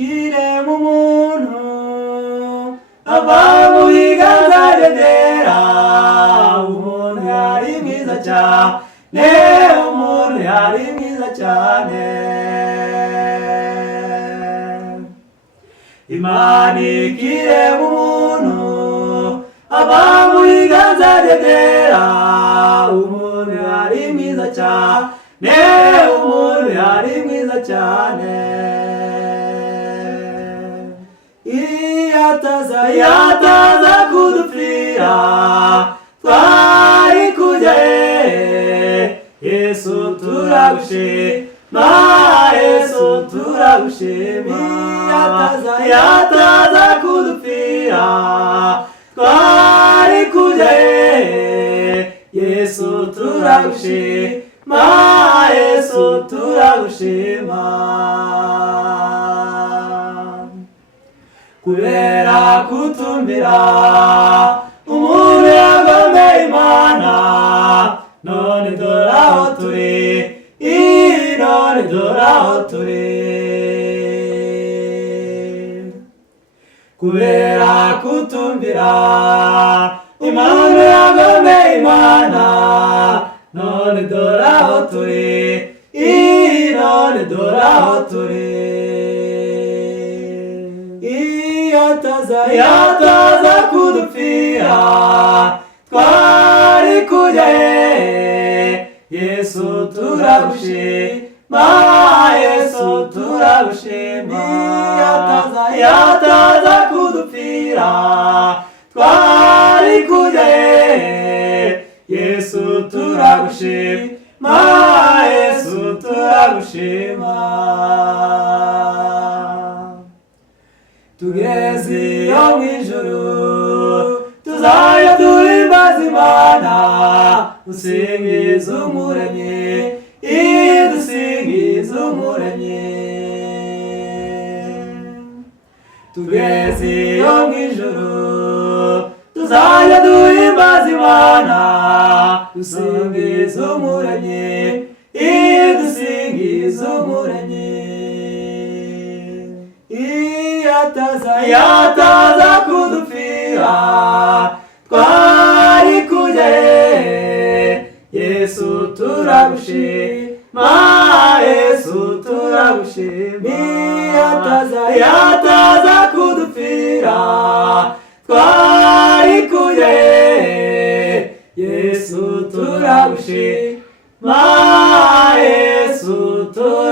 ikiremwa umuntu ava mu biganza byera. Umuntu yari mwiza cyane, umuntu yari mwiza cyane. Imana ikiremwa umuntu ava mu biganza byera. Umuntu yari mwiza cyane, umuntu yari mwiza cyane. Yataza kudupfira twari kujya he. Yesu turagushima, Yesu turagushima. Yataza kudupfira twari kujya he. Yesu turagushima, Yesu turagushima. Kubera kutumvira umuntu yagomeye Imana, none dore aho turi, none dore aho turi. Kubera kutumvira umuntu yagomeye Imana, none dore aho turi, none dore aho turi. Yataza kudupfira twari kujya he. Yesu turagushima, Yesu turagushima. Yataza kudupfira twari kujya he. Yesu turagushima, Yesu turagushima. Tugeze iyo mu ijuru tuzajya duhimbaza Imana, dusingiza Umuremyi, dusingiza Umuremyi. Tugeze iyo mu ijuru tuzajya duhimbaza Imana, dusingiza Umuremyi, dusingiza Umuremyi. Yataza kudupfira twari kujya he. Yesu turagushima, Yesu turagushima. Yataza kudupfira twari kujya he. Yesu turagushima, Yesu turagushima.